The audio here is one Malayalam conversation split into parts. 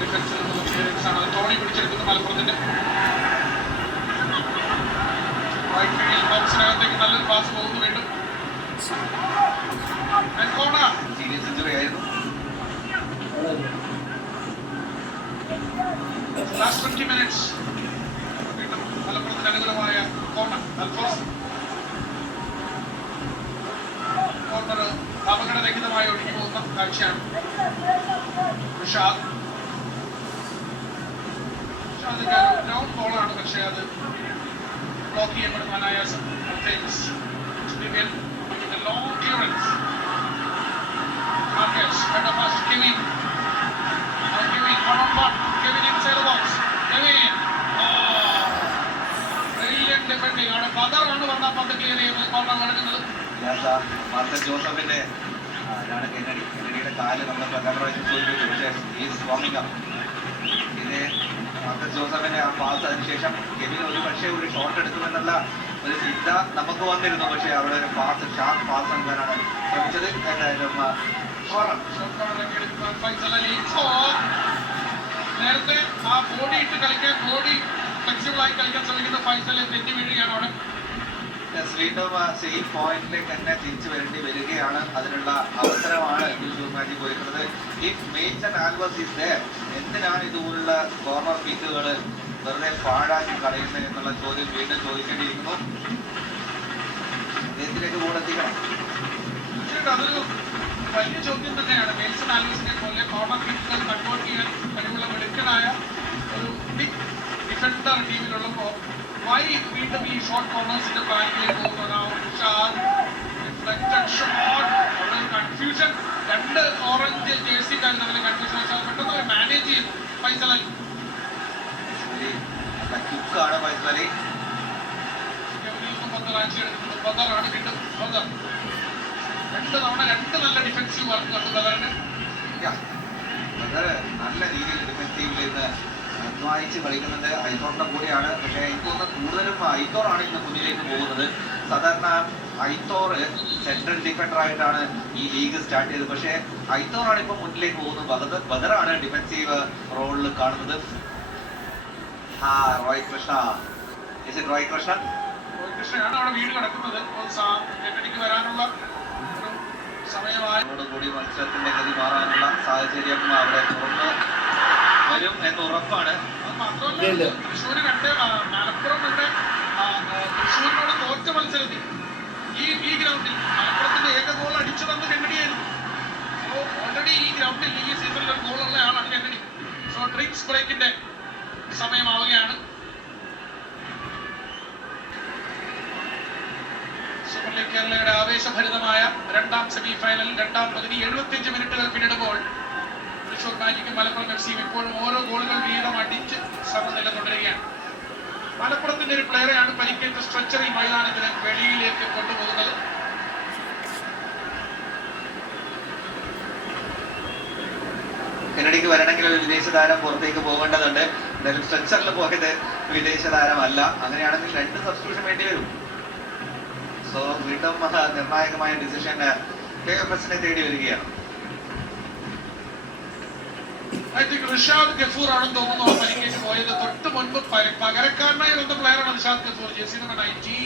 ഡിഫൻസിൽ നിന്നുള്ള ക്ലിയറൻസ് ആണ്. ടോണി പിടിച്ചെടുക്കുന്ന മലപ്പുറത്തിന്റെ റൈറ്റ് ഫീൽഡ് ബോക്സിനകത്തേക്ക് നല്ലൊരു പാസ് പോകുന്നു. വീണ്ടും സീരിയസ് ഇഞ്ചുറി ആയിരുന്നു. ലാസ്റ്റ് 20 minutes വീണ്ടും മലപ്പുറത്തിന് അനുകൂലമായ കോർണർ. അൽഫോസ് കോർണർ അപകടരഹിതമായി ഒഴുകി പോകുന്ന കാഴ്ചയാണ്. ഷാദിന്റെ ഗ്രൗണ്ട് ബോളാണ്, പക്ഷേ അത് ബ്ലോക്ക് ചെയ്യപ്പെടുന്ന അനായാസം. Long clearance. Marquez, better pass to Kevin. Kevin, one-on-one. Kevin inside the box. Kevin. Oh, brilliant defending. അവിടെ ബദറാണ് വന്ന പന്ത് ക്ലിയർ ചെയ്യുന്നത്. കോർണർ നടക്കുന്നത്. മാർക്കസ് ജോസഫിന്റെ ഇതാണ് കെന്നഡിയുടെ കാല് നമ്മൾ പല പ്രാവശ്യം സൂചിപ്പിച്ചു. പക്ഷേ ഈസ് വാമിംഗ് അപ്പ്. ഇത് മാർക്കസ് ജോസഫിന്റെ ആ പാസ് അതിനുശേഷം കെവിൻ ഒരു പക്ഷേ ഒരു ഷോട്ട് എടുക്കുമെന്നുള്ള ഒരു ചിന്ത നമുക്ക് വന്നിരുന്നു. പക്ഷേ അവിടെ ഒരു പാസ് ഷാർപ്പ് പാസ് നൽകാനാണ് ശ്രമിച്ചത്. എന്തായാലും നേരത്തെ ആ ബോഡി ഇട്ട് കളിക്കാൻ, ബോഡി ഫ്ലെക്സിബിൾ ആയി കളിക്കാൻ ശ്രമിക്കുന്ന ഫൈസലെ തെറ്റി വീഴുകയാണ് അവിടെ. വീണ്ടും സെയിം പോയിന്റിലേക്ക് തന്നെ തിരിച്ചു വരേണ്ടി വരികയാണ്. അതിനുള്ള അവസരമാണ് മാറ്റി പോയിരുന്നത്. If Mason Alves is there, എന്തിനാണ് ഇതുപോലുള്ള കോർണർ കിക്കുകൾ വെറുതെ പാഴാക്കി കളയുന്നത് എന്നുള്ള ചോദ്യം വീണ്ടും ചോദിക്കേണ്ടിയിരിക്കുന്നു. അദ്ദേഹത്തിലേക്ക് കൂടെത്തിക്കണം. അതൊരു വലിയ ചോദ്യം തന്നെയാണ്. മേൽസൺ ആൽവസിനെ പോലെ കോർണർ കിക്കുകൾ കൺട്രോൾ ചെയ്യാൻ കഴിവുള്ള മിടുക്കനായ ഒരു ബിഗ് ഡിഫൻഡർ ടീമിലുള്ളപ്പോൾ why വീണ്ടും ഈ ഷോർട്ട് കോർണേഴ്സിന്റെ പ്ലാനിലേക്ക് പോകുന്നതാണ്. അവിടെ കൺഫ്യൂഷൻ. രണ്ട് ഓറഞ്ച് ജേഴ്സിക്കാർ തമ്മിൽ കൺഫ്യൂഷൻ വെച്ചാൽ പെട്ടെന്ന് മാനേജ് ചെയ്തു ഫൈസൽ അലി. ബദറാണ് വീണ്ടും ബദർ. രണ്ട് തവണ രണ്ട് നല്ല ഡിഫൻസീവ് വർക്ക് കണ്ടു ബദറിന്. നല്ല രീതിയിൽ ഡിഫൻസീവിൽ ഇന്ന് അധ്വാനിച്ച് കളിക്കുന്നത് ഐത്തോറിന്റെ കൂടെയാണ്. പക്ഷേ എനിക്ക് തോന്നുന്നത് കൂടുതലും ഐത്തോറാണ് ഇന്ന് മുന്നിലേക്ക് പോകുന്നത്. സാധാരണ ഐത്തോർ സെൻട്രൽ ഡിഫൻഡർ ആയിട്ടാണ് ഈ ലീഗ് സ്റ്റാർട്ട് ചെയ്തത്. പക്ഷേ ഐത്തോറാണ് ഇപ്പൊ മുന്നിലേക്ക് പോകുന്നത്. ബദറാണ് ഡിഫൻസീവ് റോളിൽ കാണുന്നത്. റോയ് കൃഷ്ണ റോയ് കൃഷ്ണയാണ് അവിടെ വീട് കിടക്കുന്നത്. കെന്നഡിക്ക് വരാനുള്ള ഒരു സമയമായതോടുകൂടി മത്സരത്തിന്റെ ഗതി മാറാനുള്ള സാഹചര്യം അവിടെ തുറന്ന് വരും എന്ന് ഉറപ്പാണ്. തൃശ്ശൂര് കണ്ട് മലപ്പുറം ഇവിടെ തൃശ്ശൂരിനോട് തോറ്റ മത്സരത്തിൽ ഈ ഗ്രൗണ്ടിൽ മലപ്പുറത്തിന്റെ ഏക ഗോൾ അടിച്ചു തന്ന് കെന്നഡിയായിരുന്നു. സോ ഓൾറെഡി ഈ ഗ്രൗണ്ടിൽ ഈ സീസണിൽ ഒരു ഗോളുള്ള ആളാണ് കെന്നഡി. സോ ഡ്രിങ്ക്സ് ബ്രേക്കിന്റെ സമയമാവുകയാണ്. സൂപ്പർ ലീഗ് കേരളയുടെ ആവേശഭരിതമായ രണ്ടാം സെമി ഫൈനൽ രണ്ടാം പകുതി 75 മിനിറ്റുകൾ പിന്നിടുമ്പോൾ തൃശ്ശൂർ മാജിക്കും മലപ്പുറം FC ഇപ്പോഴും ഓരോ ഗോളുകൾ വീതം അടിച്ച് സമനില തുടരുകയാണ്. മലപ്പുറത്തിന്റെ ഒരു പ്ലെയറെയാണ് പരിക്കേറ്റ് സ്ട്രെച്ചറിൽ മൈതാനത്തിന് വെളിയിലേക്ക് കൊണ്ടുപോകുന്നത്. കെന്നഡിക്ക് വരണമെങ്കിൽ ഒരു വിദേശ താരം പുറത്തേക്ക് പോകേണ്ടതുണ്ട്. എന്തായാലും സ്ട്രെച്ചറിൽ പോയത് വിദേശ താരമല്ല. അങ്ങനെയാണെങ്കിൽ 2 സബ്സ്റ്റിറ്റ്യൂഷൻ വേണ്ടി വരും. സോ വീണ്ടും നിർണായകമായ ഡിസിഷൻ KFS-നെ തേടി വരികയാണ്. റിഷാദ് ഗഫൂർ ആണെന്ന് തോന്നുന്നു പരിക്കേറ്റ് പോയത്. തൊട്ട് മുൻപ് പകരക്കാരനായി വന്ന പ്ലെയറാണ് റിഷാദ് ഗഫൂർ. Jersey number 19.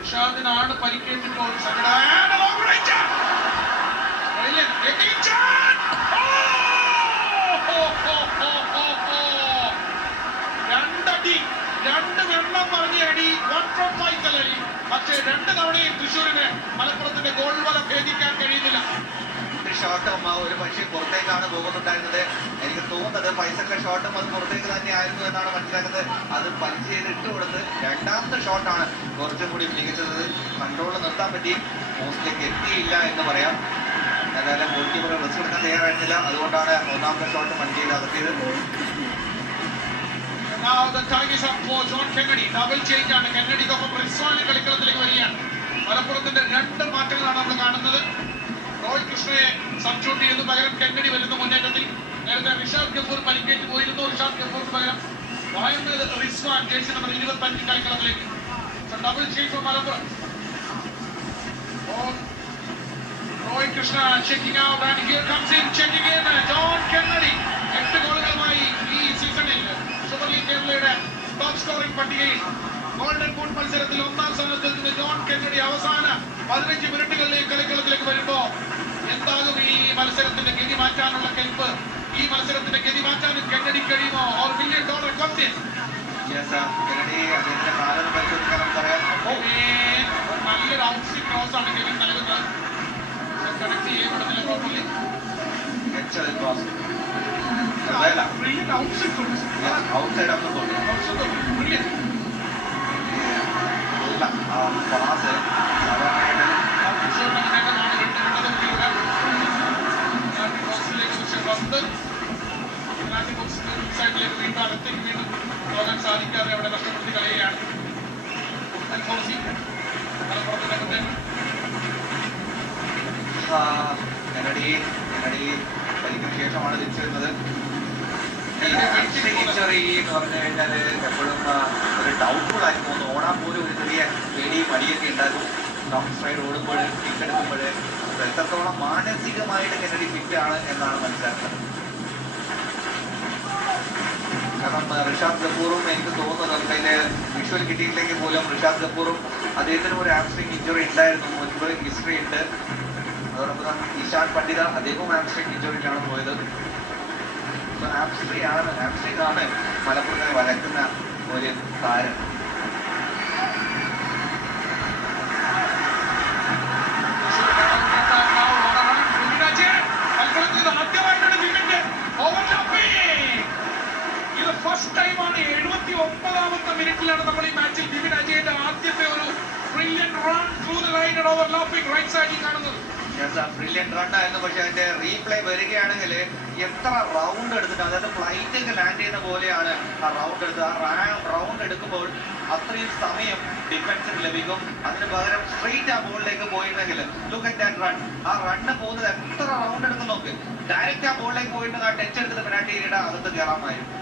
റിഷാദിനാണ് പരിക്കേറ്റപ്പോൾ രണ്ടടി, രണ്ട് വെള്ളം പറഞ്ഞ അടി. 1 from ഫൈസൽ അലി. പക്ഷേ 2 തവണയും തൃശ്ശൂരിന് മലപ്പുറത്തിന്റെ ഗോൾ വല ഭേദിക്കാൻ കഴിയുന്നില്ല. ഷോട്ടും ഒരു പക്ഷേ പുറത്തേക്കാണ് പോകുന്നുണ്ടായിരുന്നത്. എനിക്ക് തോന്നുന്നത് ഫൈസലിന്റെ ഷോട്ടും അത് പുറത്തേക്ക് തന്നെ ആയിരുന്നു എന്നാണ് മനസ്സിലാക്കുന്നത്. അത് പഞ്ച് ചെയ്ത് ഇട്ടുകൊടുത്ത് രണ്ടാമത്തെ ഷോട്ടാണ് കുറച്ചും കൂടി മികച്ചത്. കൺട്രോളിൽ നിർത്താൻ പറ്റി, പോസ്റ്റിലേക്ക് എത്തിയില്ല എന്ന് പറയാം. എന്തായാലും ഗോൾ കീപ്പർ റിസ്ക് എടുക്കാൻ തയ്യാറായിരുന്നില്ല. അതുകൊണ്ടാണ് ഒന്നാമത്തെ ഷോട്ട് പഞ്ച് ചെയ്ത് അകത്തിയത്. കെന്നഡിക്കൊപ്പം റിസ്വാൻ കളിക്കളത്തിലേക്ക് വരികയാണ്. മലപ്പുറത്തിന്റെ 2 മാറ്റങ്ങളാണ് നമ്മൾ കാണുന്നത്. റോയ് കൃഷ്ണയെ സബ്സ്റ്റിറ്റ്യൂട്ട് ചെയ്തു, പകരം കെന്നഡി വരുന്ന മുന്നേറ്റത്തിൽ. നേരത്തെ റിഷാദ് ഗഫൂർ പരിക്കേറ്റ് പോയിരുന്നു. റിഷാദ് ഗഫൂറിന് പകരം റിസ്വാൻ ജേഴ്സി നമ്പർ 25 കളിക്കളത്തിലേക്ക്. Double change for Malappuram. Roy Krishna checking out, and here comes in, checking in, John Kennedy. Scoring പട്ടികയിൽ ഗോൾഡൻ ബൂട്ട് മത്സരത്തിൽ ഒന്നാം സ്ഥാനത്ത് നിന്ന് ജോൺ കെന്നഡി അവസാന 15 മിനിറ്റുകളിലേക്ക് കളിക്കളത്തിലേക്ക് വരുമ്പോ എന്താകും ഈ മത്സരത്തിന്റെ ഗതി മാറ്റാനുള്ള കെൽപ്പ്? ഈ മത്സരത്തിന്റെ ഗതി മാറ്റാനും കെന്നഡി കഴിയുമോ? $1 million question. നല്ലൊരു ഔട്ട്സ്വിംഗ് ക്രോസ് ആണ് കെവിൻ നൽകുന്നത്. കണക്ട് ചെയ്യപ്പെടുന്നില്ല properly. Brilliant outside cross. Outside of the ball. Brilliant. പോകാൻ സാധിക്കാതെ അവിടെ നഷ്ടപ്പെടുത്തി കളയുകയാണ്. പരിക്കിന് ശേഷമാണ് തിരിച്ചു വരുന്നത്. ഇഞ്ചറി എന്ന് പറഞ്ഞു കഴിഞ്ഞാൽ എപ്പോഴും ഒരു ഡൗട്ട്ഫുൾ ആയി തോന്നുന്നു. ഓടാൻ പോലും ഒരു ചെറിയ പേടിയും മടിയൊക്കെ ഉണ്ടാകും. ലോങ് സ്ട്രൈഡ് ഓടുമ്പോൾ കിക്ക് എടുക്കുമ്പോൾ എത്രത്തോളം മാനസികമായിട്ട് കെന്നഡി ഫിറ്റ് ആണ് എന്നാണ് മനസ്സിലാക്കുന്നത്. കാരണം ഋഷാദ് കപൂറും എനിക്ക് തോന്നുന്നത് നമുക്കതിൻ്റെ വിഷ്വൽ കിട്ടിയില്ലെങ്കിൽ പോലും ഋഷാദ് കപൂറും അദ്ദേഹത്തിനും ഒരു ആംസ്ട്രിങ് ഇഞ്ചുറി ഉണ്ടായിരുന്നു, മുൻപ് ഹിസ്റ്ററി ഉണ്ട്. അതോടൊപ്പം തന്നെ ഇഷാൻ പണ്ഡിത അദ്ദേഹവും ആംസ്ട്രിങ് ഇഞ്ചുറിയിലാണ് പോയത്. ആംസ്ട്രിങ് ആണ് മലപ്പുറത്തിനെ വലക്കുന്ന ഒരു താരം. ഫസ്റ്റ് ടൈമാണ് 79ാമത്തെ മിനിറ്റിലാണ് നമ്മൾ ഈ മാച്ചിൽ ബിപിൻ അജയന്റെ ആദ്യത്തെ ഒരു brilliant run through the line and overlapping right സൈഡിൽ കാണുന്നത്. ബ്രില്യന്റ് റൺ ആയിരുന്നു. പക്ഷെ അതിന്റെ റീപ്ലേ വരികയാണെങ്കിൽ എത്ര റൗണ്ട് എടുത്തിട്ട്, അതായത് ഫ്ലൈറ്റൊക്കെ ലാൻഡ് ചെയ്യുന്ന പോലെയാണ് ആ റൗണ്ട് എടുത്തത്. ആ റൗണ്ട് എടുക്കുമ്പോൾ അത്രയും സമയം ഡിഫൻസിന് ലഭിക്കും. അതിന് പകരം സ്ട്രെയിറ്റ് ആ ബോളിലേക്ക് പോയിരുന്നെങ്കിൽ ലുക്ക് അറ്റ് ദാറ്റ് റൺ. ആ റണ്ണ് പോകുന്നത് എത്ര റൗണ്ട് എടുക്കും നോക്ക്. ഡയറക്റ്റ് ആ ബോളിലേക്ക് പോയിട്ട് ആ ടച്ച് എടുത്തിട്ട് പെനാൽറ്റി ഏരിയയുടെ അകത്ത് കയറാമായിരുന്നു.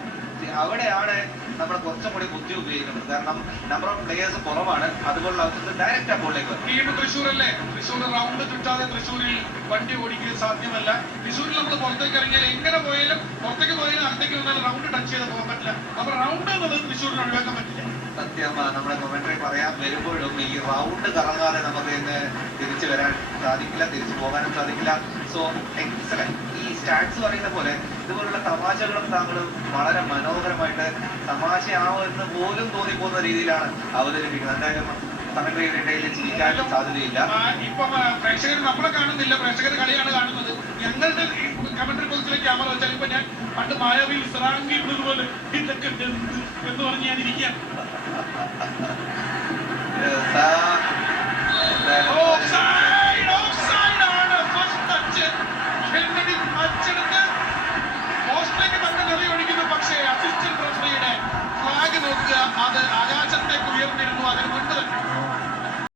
അവിടെയാണ് നമ്മൾ കുറച്ചും കൂടി ബുദ്ധി ഉപയോഗിക്കുന്നത്. കാരണം നമ്പർ ഓഫ് പ്ലേയേഴ്സ് കുറവാണ്. അതുപോലുള്ള അവസരത്തിൽ ഡയറക്റ്റ് ആ ബോളിലേക്ക് ടീം തൃശ്ശൂർ അല്ലേ? തൃശ്ശൂർ റൗണ്ട് ചുറ്റാതെ തൃശ്ശൂരിൽ വണ്ടി ഓടിക്കാൻ സാധ്യമല്ല. തൃശ്ശൂരിൽ നമ്മൾ പുറത്തേക്ക് ഇറങ്ങിയാൽ എങ്ങനെ പോയാലും പുറത്തേക്ക് പോയാലും അകത്തേക്ക് വന്നാലും റൗണ്ട് ടച്ച് ചെയ്ത് പോകാൻ പറ്റില്ല. അപ്പൊ റൗണ്ട് എന്നുള്ളത് തൃശ്ശൂരിന് ഒഴിവാക്കാൻ പറ്റില്ല. സത്യം നമ്മുടെ കമന്ററി പറയാൻ വരുമ്പോഴും ഈ റൗണ്ട് കറങ്ങാതെ നമുക്ക് ഇന്ന് തിരിച്ചു വരാൻ സാധിക്കില്ല, തിരിച്ചു പോകാനും സാധിക്കില്ല. So excellent. ഈ സ്റ്റാറ്റ്സ് പറയുന്ന പോലെ ഇതുപോലുള്ള തമാശകളും താങ്കളും വളരെ മനോഹരമായിട്ട് തമാശയാവുമെന്ന് പോലും തോന്നിപ്പോകുന്ന രീതിയിലാണ് അവതരിപ്പിക്കുന്നത്. എന്തായാലും കമന്ററിയുടെ ഇടയിൽ ചിരിക്കാനും സാധ്യതയില്ല. ഇപ്പൊ പ്രേക്ഷകർ നമ്മളെ കാണുന്നില്ല, പ്രേക്ഷകർ കളിയാണ് കാണുന്നത്. ഞങ്ങളുടെ കമന്ററി ബോക്സിലേക്ക് ക്യാമറ വെച്ചാൽ ഇപ്പൊ ഞാൻ പണ്ട് മായാവിയിൽ സിറാങ്കി ഇടുന്നതുപോലെ ഇതൊക്കെ എന്ന് പറഞ്ഞ് ഞാൻ ഇരിക്കാം.